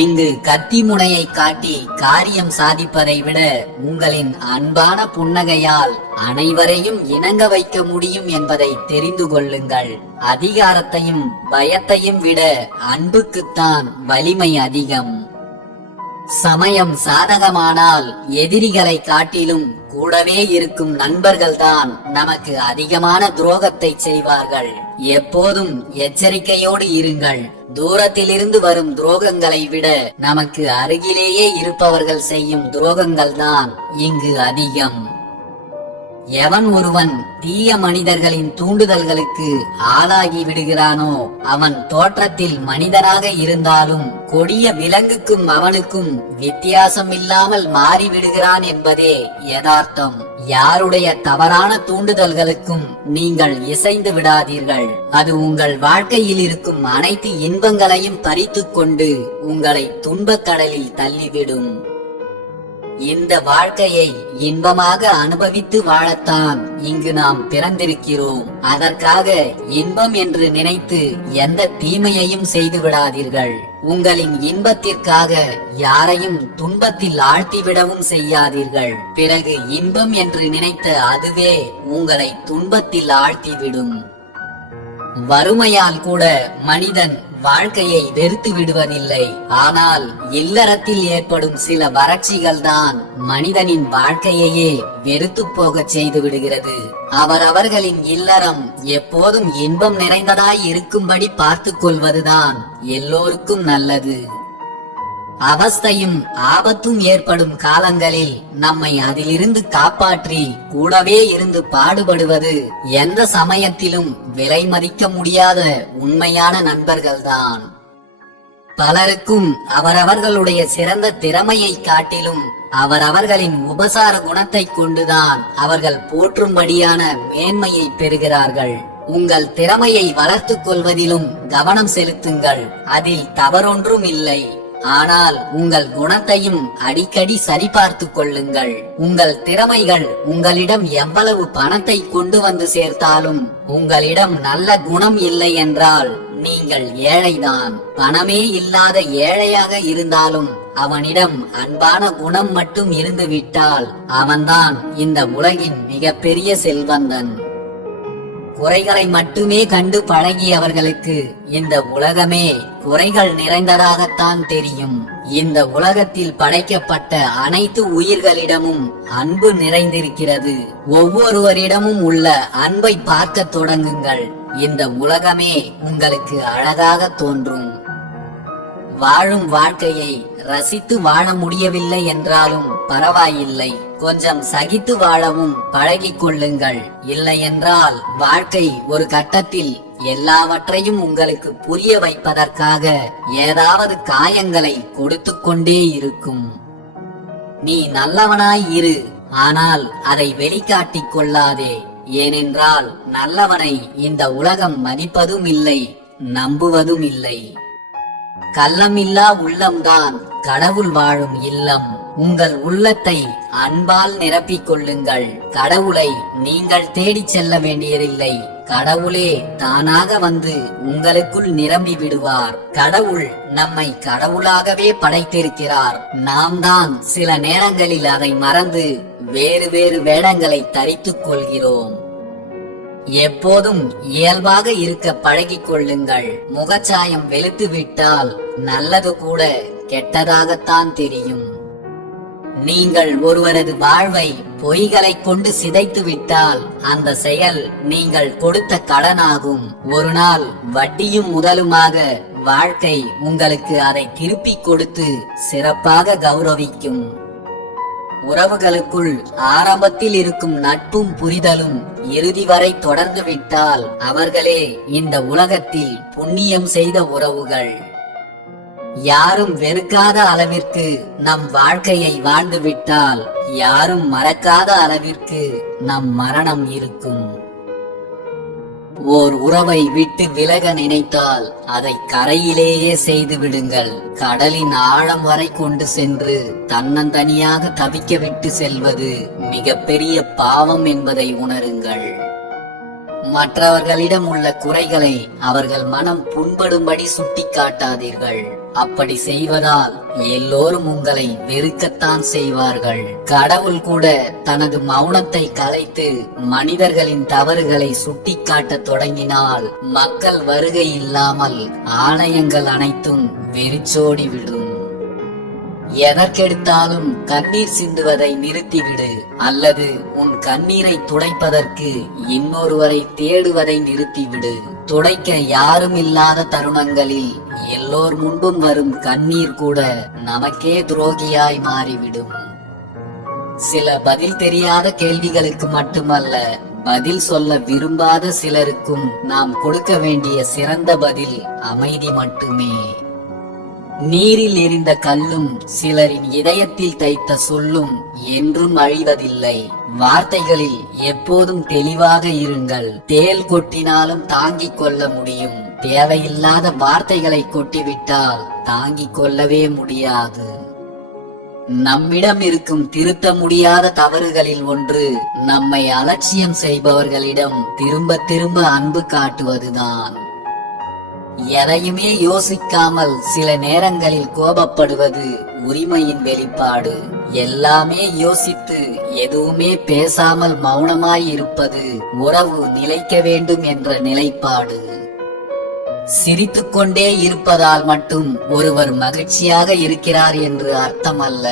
இங்கு கத்தி முனையை காட்டி காரியம் சாதிப்பதை விட உங்களின் அன்பான புன்னகையால் அனைவரையும் இணங்க வைக்க முடியும் என்பதை தெரிந்து கொள்ளுங்கள். அதிகாரத்தையும் பயத்தையும் விட அன்புக்குத்தான் வலிமை அதிகம். சமயம் சாதகமானால் எதிரிகளை காட்டிலும் கூடவே இருக்கும் நண்பர்கள்தான் நமக்கு அதிகமான துரோகத்தை செய்வார்கள். எப்போதும் எச்சரிக்கையோடு இருங்கள். தூரத்திலிருந்து வரும் துரோகங்களை விட நமக்கு அருகிலேயே இருப்பவர்கள் செய்யும் துரோகங்கள் தான் இங்கு அதிகம். எவன் ஒருவன் தீய மனிதர்களின் தூண்டுதல்களுக்கு ஆளாகி விடுகிறானோ அவன் தோற்றத்தில் மனிதனாக இருந்தாலும் கொடிய விலங்குக்கும் அவனுக்கும் வித்தியாசம் இல்லாமல் மாறிவிடுகிறான் என்பதே யதார்த்தம். யாருடைய தவறான தூண்டுதல்களுக்கும் நீங்கள் இசைந்து விடாதீர்கள். அது உங்கள் வாழ்க்கையில் இருக்கும் அனைத்து இன்பங்களையும் பறித்துக் கொண்டு உங்களை துன்பக் கடலில் தள்ளிவிடும். இந்த வாழ்க்கையை இன்பமாக அனுபவித்து வாழத்தான் இங்கு நாம் பிறந்திருக்கிறோம். அதற்காக இன்பம் என்று நினைத்து எந்த தீமையையும் செய்து விடாதீர்கள். உங்களின் இன்பத்திற்காக யாரையும் துன்பத்தில் ஆழ்த்திவிடவும் செய்யாதீர்கள். பிறகு இன்பம் என்று நினைத்த அதுவே உங்களை துன்பத்தில் ஆழ்த்திவிடும். வறுமையால் கூட மனிதன் வாழ்க்கையை வெறுத்து விடுவதில்லை. ஆனால் இல்லறத்தில் ஏற்படும் சில வறட்சிகள் தான் மனிதனின் வாழ்க்கையையே வெறுத்து போக செய்து விடுகிறது. அவரவர்களின் இல்லறம் எப்போதும் இன்பம் நிறைந்ததாய் இருக்கும்படி பார்த்துக் கொள்வதுதான் எல்லோருக்கும் நல்லது. அவஸ்தையும் ஆபத்தும் ஏற்படும் காலங்களில் நம்மை அதிலிருந்து காப்பாற்றி கூடவே இருந்து பாடுபடுவது எந்த சமயத்திலும் விலை மதிக்க முடியாத உண்மையான நண்பர்கள்தான். பலருக்கும் அவரவர்களுடைய சிறந்த திறமையை காட்டிலும் அவரவர்களின் உபசார குணத்தை கொண்டுதான் அவர்கள் போற்றும்படியான மேன்மையை பெறுகிறார்கள். உங்கள் திறமையை வளர்த்துக் கொள்வதிலும் கவனம் செலுத்துங்கள். அதில் தவறொன்றும் இல்லை. ஆனால் உங்கள் குணத்தையும் அடிக்கடி சரிபார்த்துக் கொள்ளுங்கள். உங்கள் திறமைகள் உங்களிடம் எவ்வளவு பணத்தை கொண்டு வந்து சேர்த்தாலும் உங்களிடம் நல்ல குணம் இல்லை என்றால் நீங்கள் ஏழைதான். பணமே இல்லாத ஏழையாக இருந்தாலும் அவனிடம் அன்பான குணம் மட்டும் இருந்து விட்டால் அவன்தான் இந்த உலகின் மிகப்பெரிய செல்வந்தன். குறைகளை மட்டுமே கண்டு பழகியவர்களுக்கு இந்த உலகமே குறைகள் நிறைந்ததாகத்தான் தெரியும். இந்த உலகத்தில் படைக்கப்பட்ட அனைத்து உயிர்களிடமும் அன்பு நிறைந்திருக்கிறது. ஒவ்வொருவரிடமும் உள்ள அன்பை பார்க்க தொடங்குங்கள். இந்த உலகமே உங்களுக்கு அழகாக தோன்றும். வாழும் வாழ்க்கையை ரசித்து வாழ முடியவில்லை என்றாலும் பரவாயில்லை. கொஞ்சம் சகித்து வாழவும் பழகிக் கொள்ளுங்கள். இல்லை என்றால் வாழ்க்கை ஒரு கட்டத்தில் எல்லாவற்றையும் உங்களுக்கு புரிய வைப்பதற்காக ஏதாவது காயங்களை கொடுத்து கொண்டே இருக்கும். நீ நல்லவனாய் இரு, ஆனால் அதை வெளிக்காட்டிக் கொள்ளாதே. ஏனென்றால் நல்லவனை இந்த உலகம் மதிப்பதும் இல்லை, நம்புவதும் இல்லை. கள்ளமில்லா உள்ளம்தான் கடவுள் வாழும் இல்லம். உங்கள் உள்ளத்தை அன்பால் நிரப்பிக் கொள்ளுங்கள். கடவுளை நீங்கள் தேடிச் செல்ல வேண்டியதில்லை. கடவுளே தானாக வந்து உங்களுக்குள் நிரம்பி விடுவார். கடவுள் நம்மை கடவுளாகவே படைத்திருக்கிறார். நாம் தான் சில நேரங்களில் அதை மறந்து வேறு வேறு வேடங்களை தரித்துக் கொள்கிறோம். எப்போதும் இயல்பாக இருக்க பழகிக் கொள்ளுங்கள். முகச்சாயம் வெளுத்து விட்டால் நல்லது கூட கெட்டதாகத்தான் தெரியும். நீங்கள் ஒருவரது வாழ்வை பொய்களை கொண்டு சிதைத்து விட்டால் அந்த செயல் நீங்கள் கொடுத்த கடனாகும். ஒரு நாள் வட்டியும் முதலுமாக வாழ்க்கை உங்களுக்கு அதை திருப்பிக் கொடுத்து சிறப்பாக கௌரவிக்கும். உறவுகளுக்குள் ஆரம்பத்தில் இருக்கும் நட்பும் புரிதலும் இறுதி வரை தொடர்ந்து விட்டால் அவர்களே இந்த உலகத்தில் புண்ணியம் செய்த உறவுகள். யாரும் வெறுக்காத அளவிற்கு நம் வாழ்க்கையை வாழ்ந்து விட்டால் யாரும் மறக்காத அளவிற்கு நம் மரணம் இருக்கும். ஓர் உறவை விட்டு விலக நினைத்தால் அதை கரையிலேயே செய்து விடுங்கள். கடலின் ஆழம் வரை கொண்டு சென்று தன்னந்தனியாக தவிக்க விட்டு செல்வது மிகப்பெரிய பாவம் என்பதை உணருங்கள். மற்றவர்களிடம் உள்ள குறைகளை அவர்கள் மனம் புண்படும்படி சுட்டிக்காட்டாதீர்கள். அப்படி செய்வதால் எல்லோரும் உங்களை வெறுக்கத்தான் செய்வார்கள். கடவுள் கூட தனது மௌனத்தை கலைத்து மனிதர்களின் தவறுகளை சுட்டிக்காட்ட தொடங்கினால் மக்கள் வருகை இல்லாமல் ஆலயங்கள் அனைத்தும் வெறிச்சோடிவிடும். எதற்கெடுத்தாலும் கண்ணீர் சிந்துவதை நிறுத்திவிடு, அல்லது உன் கண்ணீரை துடைப்பதற்கு இன்னொருவரை தேடுவதை நிறுத்திவிடு. துடைக்க யாரும் இல்லாத தருணங்களில் எல்லோர் முன்பும் வரும் கண்ணீர் கூட நமக்கே துரோகியாய் மாறிவிடும். சில பதில் தெரியாத கேள்விகளுக்கு மட்டுமல்ல, பதில் சொல்ல விரும்பாத சிலருக்கும் நாம் கொடுக்க வேண்டிய சிறந்த பதில் அமைதி மட்டுமே. நீரில் எரிந்த கல்லும் சிலரின் இதயத்தில் தைத்த சொல்லும் என்றும் அழிவதில்லை. வார்த்தைகளில் எப்போதும் தெளிவாக இருங்கள். தேள் கொட்டினாலும் தாங்கிக் கொள்ள முடியும். தேவையில்லாத வார்த்தைகளை கொட்டிவிட்டால் தாங்கிக் கொள்ளவே முடியாது. நம்மிடம் இருக்கும் திருத்த முடியாத தவறுகளில் ஒன்று, நம்மை அலட்சியம் செய்பவர்களிடம் திரும்ப திரும்ப அன்பு காட்டுவதுதான். எதையுமே யோசிக்காமல் சில நேரங்களில் கோபப்படுவது உரிமையின் வெளிப்பாடு. எல்லாமே யோசித்து எதுவுமே பேசாமல் மௌனமாய் இருப்பது உறவு நிலைக்க வேண்டும் என்ற நிலைப்பாடு. சிரித்துக்கொண்டே இருப்பதால் மட்டும் ஒருவர் மகிழ்ச்சியாக இருக்கிறார் என்று அர்த்தமல்ல.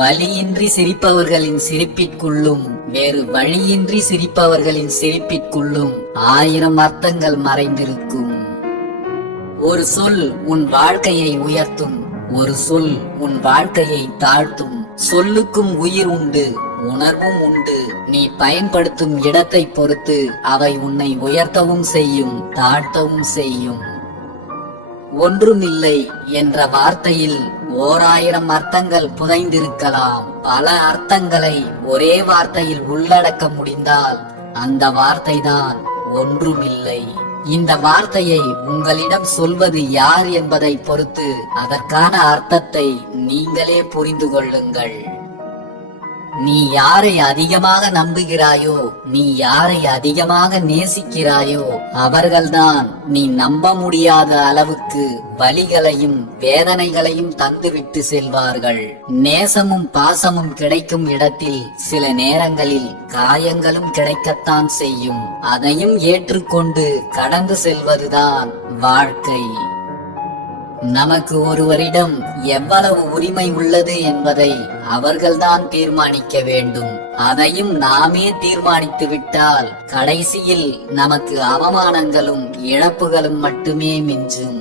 வலியின்றி சிரிப்பவர்களின் சிரிப்பிற்குள்ளும் வேறு வழியின்றி சிரிப்பவர்களின் சிரிப்பிற்குள்ளும் 1000 அர்த்தங்கள் மறைந்திருக்கும். ஒரு சொல் உன் வாழ்க்கையை உயர்த்தும், ஒரு சொல் உன் வாழ்க்கையை தாழ்த்தும். சொல்லுக்கும் உயிர் உண்டு, உணர்வும் உண்டு. நீ பயன்படுத்தும் இடத்தை பொறுத்து அவை உன்னை உயர்த்தவும் செய்யும், தாழ்த்தவும் செய்யும். ஒன்றுமில்லை என்ற வார்த்தையில் 1000 அர்த்தங்கள் புதைந்திருக்கலாம். பல அர்த்தங்களை ஒரே வார்த்தையில் உள்ளடக்க முடிந்தால் அந்த வார்த்தைதான் ஒன்றுமில்லை. இந்த வார்த்தையை உங்களிடம் சொல்வது யார் என்பதை பொறுத்து அதற்கான அர்த்தத்தை நீங்களே புரிந்து கொள்ளுங்கள். நீ யாரை அதிகமாக நம்புகிறாயோ, நீ யாரை அதிகமாக நேசிக்கிறாயோ, அவர்கள்தான் நீ நம்ப முடியாத அளவுக்கு வலிகளையும் வேதனைகளையும் தந்துவிட்டு செல்வார்கள். நேசமும் பாசமும் கிடைக்கும் இடத்தில் சில நேரங்களில் காயங்களும் கிடைக்கத்தான் செய்யும். அதையும் ஏற்றுக்கொண்டு கடந்து செல்வதுதான் வாழ்க்கை. நமக்கு ஒருவரிடம் எவ்வளவு உரிமை உள்ளது என்பதை அவர்கள்தான் தீர்மானிக்க வேண்டும். அதையும் நாமே தீர்மானித்து விட்டால் கடைசியில் நமக்கு அவமானங்களும் இழப்புகளும் மட்டுமே மிஞ்சும்.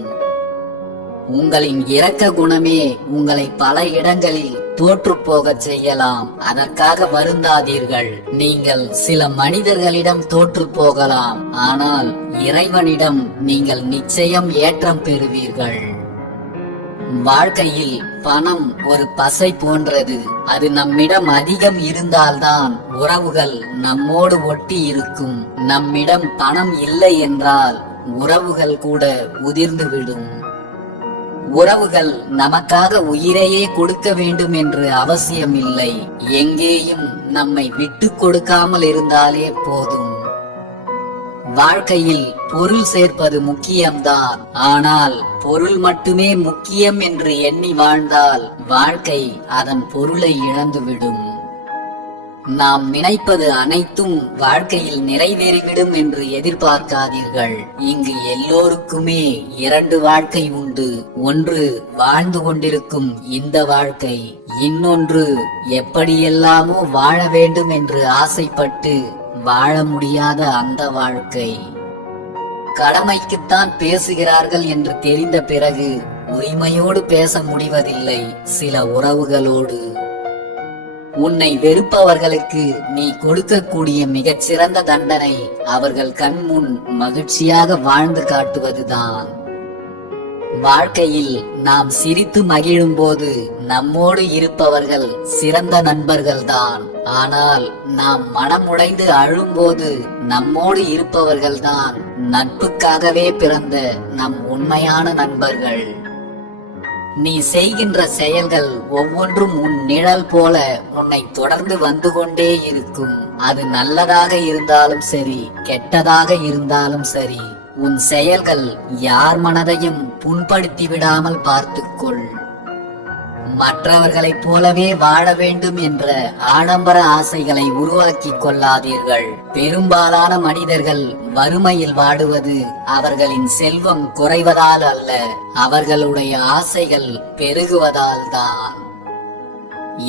உங்களின் இரக்க குணமே உங்களை பல இடங்களில் தோற்று போக செய்யலாம். அதற்காக வருந்தாதீர்கள். நீங்கள் சில மனிதர்களிடம் தோற்று போகலாம், ஆனால் இறைவனிடம் நீங்கள் நிச்சயம் ஏற்றம் பெறுவீர்கள். வாழ்க்கையில் பணம் ஒரு பசை போன்றது. அது நம்மிடம் அதிகம் இருந்தால்தான் உறவுகள் நம்மோடு ஒட்டி இருக்கும். நம்மிடம் பணம் இல்லை என்றால் உறவுகள் கூட உதிர்ந்துவிடும். உறவுகள் நமக்காக உயிரையே கொடுக்க வேண்டும் என்று அவசியம் இல்லை. எங்கேயும் நம்மை விட்டு கொடுக்காமல் இருந்தாலே போதும். வாழ்க்கையில் பொருள் சேர்ப்பது முக்கியம்தான். ஆனால் பொருள் மட்டுமே முக்கியம் என்று எண்ணி வாழ்ந்தால் வாழ்க்கை அதன் பொருளை இழந்துவிடும். நாம் நினைப்பது அனைத்தும் வாழ்க்கையில் நிறைவேறிவிடும் என்று எதிர்பார்க்காதீர்கள். இங்கு எல்லோருக்குமே 2 வாழ்க்கை உண்டு. ஒன்று வாழ்ந்து கொண்டிருக்கும் இந்த வாழ்க்கை, இன்னொன்று எப்படியெல்லாமோ வாழ வேண்டும் என்று ஆசைப்பட்டு வாழ முடியாத அந்த வாழ்க்கை. கடமைக்குத்தான் பேசுகிறார்கள் என்று தெரிந்த பிறகு உரிமையோடு பேச முடிவதில்லை சில உறவுகளோடு. உன்னை வெறுப்பவர்களுக்கு நீ கொடுக்கக்கூடிய மிகச்சிறந்த தண்டனை அவர்கள் கண்முன் மகிழ்ச்சியாக வாழ்ந்து காட்டுவதுதான். வாழ்க்கையில் நாம் சிரித்து மகிழும் போது நம்மோடு இருப்பவர்கள் சிறந்த நண்பர்கள்தான். ஆனால் நாம் மனமுடைந்து அழும்போது நம்மோடு இருப்பவர்கள்தான் நட்புக்காகவே பிறந்த நம் உண்மையான நண்பர்கள். நீ செய்கின்ற செயல்கள் ஒவ்வொன்றும் உன் நிழல் போல உன்னை தொடர்ந்து வந்து கொண்டே இருக்கும். அது நல்லதாக இருந்தாலும் சரி, கெட்டதாக இருந்தாலும் சரி, உன் செயல்கள் யார் மனதையும் புண்படுத்தி விடாமல் பார்த்துக்கொள். மற்றவர்களைப் போலவே வாழ வேண்டும் என்ற ஆடம்பர ஆசைகளை உருவாக்கி கொள்ளாதீர்கள். பெரும்பாலான மனிதர்கள் வறுமையில் வாடுவது அவர்களின் செல்வம் குறைவதால் அல்ல, அவர்களுடைய ஆசைகள் பெருகுவதால் தான்.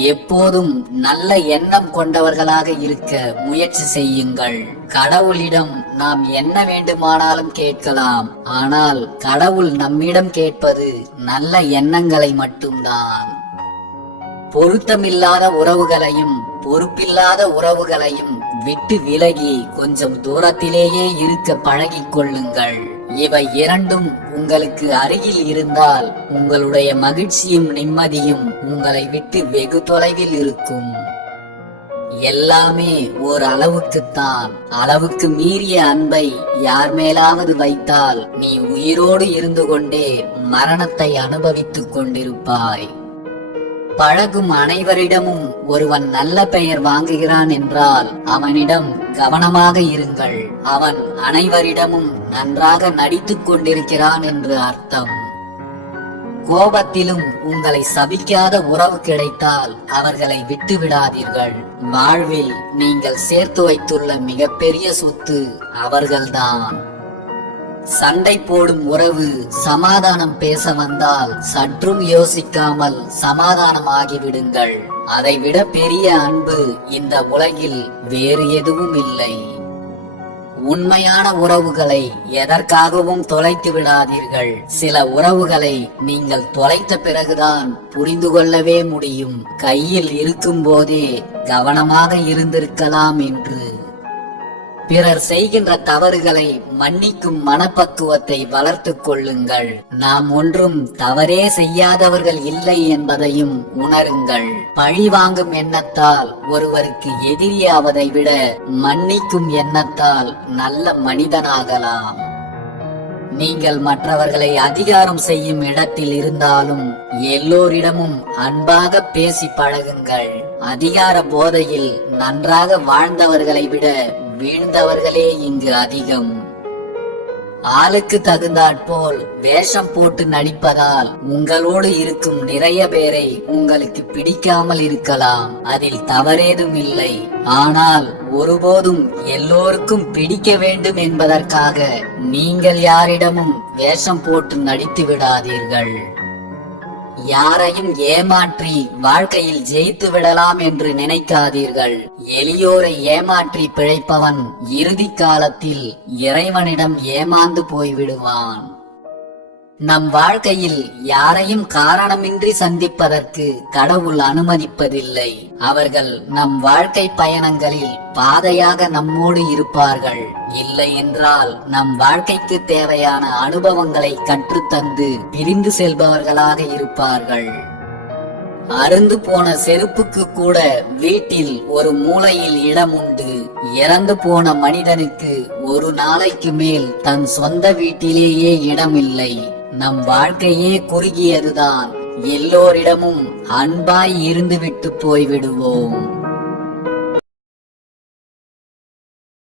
எப்போதும் நல்ல எண்ணம் கொண்டவர்களாக இருக்க முயற்சி செய்யுங்கள். கடவுளிடம் நாம் என்ன வேண்டுமானாலும் கேட்கலாம், ஆனால் கடவுள் நம்மிடம் கேட்பது நல்ல எண்ணங்களை மட்டும்தான். பொருத்தமில்லாத உறவுகளையும் பொறுப்பில்லாத உறவுகளையும் விட்டு விலகி கொஞ்சம் தூரத்திலேயே இருக்க பழகிக் கொள்ளுங்கள். இவை இரண்டும் உங்களுக்கு அருகில் இருந்தால் உங்களுடைய மகிழ்ச்சியும் நிம்மதியும் உங்களை விட்டு வெகு தொலைவில் இருக்கும். எல்லாமே ஓர் அளவுக்குத்தான். அளவுக்கு மீறிய அன்பை யார் மேலாவது வைத்தால் நீ உயிரோடு இருந்து கொண்டே மரணத்தை அனுபவித்துக் கொண்டிருப்பாய். பழகும் அனைவரிடமும் ஒருவன் நல்ல பெயர் வாங்குகிறான் என்றால் அவனிடம் கவனமாக இருங்கள். அவன் அனைவரிடமும் நன்றாக நடித்துக் கொண்டிருக்கிறான் என்று அர்த்தம். கோபத்திலும் உங்களை சபிக்காத உறவு கிடைத்தால் அவர்களை விட்டு விடாதீர்கள். வாழ்வில் நீங்கள் சேர்த்து வைத்துள்ள மிகப்பெரிய சொத்து அவர்கள்தான். சண்டை போடும் உறவு சமாதானம் பேச வந்தால் சற்றும் யோசிக்காமல் சமாதானம் ஆகிவிடுங்கள். அதைவிட பெரிய அன்பு இந்த உலகில் வேறு எதுவும் இல்லை. உண்மையான உறவுகளை எதற்காகவும் தொலைத்து விடாதீர்கள். சில உறவுகளை நீங்கள் தொலைத்த பிறகுதான் புரிந்து கொள்ளவே முடியும். கையில் இருக்கும் போதே கவனமாக இருந்திருக்கலாம் என்று. பிறர் செய்கின்ற தவறுகளை மன்னிக்கும் மனப்பக்குவத்தை வளர்த்துக் கொள்ளுங்கள். நாம் ஒன்றும் தவறே செய்யாதவர்கள் இல்லை என்பதையும் உணருங்கள். பழி வாங்கும் எண்ணத்தால் ஒருவருக்கு எதிரியாவதை விட மன்னிக்கும் எண்ணத்தால் நல்ல மனிதனாகலாம். நீங்கள் மற்றவர்களை அதிகாரம் செய்யும் இடத்தில் இருந்தாலும் எல்லோரிடமும் அன்பாக பேசி பழகுங்கள். அதிகார போதையில் நன்றாக வாழ்ந்தவர்களை விட வீழ்ந்தவர்களே இங்கு அதிகம். ஆளுக்கு தகுந்தாற்போல் வேஷம் போட்டு நடிப்பதால் உங்களோடு இருக்கும் நிறைய பேரை உங்களுக்கு பிடிக்காமல் இருக்கலாம். அதில் தவறேதும் இல்லை. ஆனால் ஒருபோதும் எல்லோருக்கும் பிடிக்க வேண்டும் என்பதற்காக நீங்கள் யாரிடமும் வேஷம் போட்டு நடித்து விடாதீர்கள். யாரையும் ஏமாற்றி வாழ்க்கையில் ஜெயித்து விடலாம் என்று நினைக்காதீர்கள். எளியோரை ஏமாற்றி பிழைப்பவன் இறுதி காலத்தில் இறைவனிடம் ஏமாந்து போய்விடுவான். நம் வாழ்க்கையில் யாரையும் காரணமின்றி சந்திப்பதற்கு கடவுள் அனுமதிப்பதில்லை. அவர்கள் நம் வாழ்க்கை பயணங்களில் பாதையாக நம்மோடு இருப்பார்கள். இல்லை என்றால் நம் வாழ்க்கைக்கு தேவையான அனுபவங்களை கற்றுத்தந்து பிரிந்து செல்பவர்களாக இருப்பார்கள். அருந்து போன செருப்புக்கு கூட வீட்டில் ஒரு மூலையில் இடம் உண்டு. இறந்து போன மனிதனுக்கு ஒரு நாளைக்கு மேல் தன் சொந்த வீட்டிலேயே இடம் இல்லை. நம் வாழ்க்கையே குறுகியதுதான். எல்லோரிடமும் அன்பாய் இருந்துவிட்டு போய்விடுவோம்.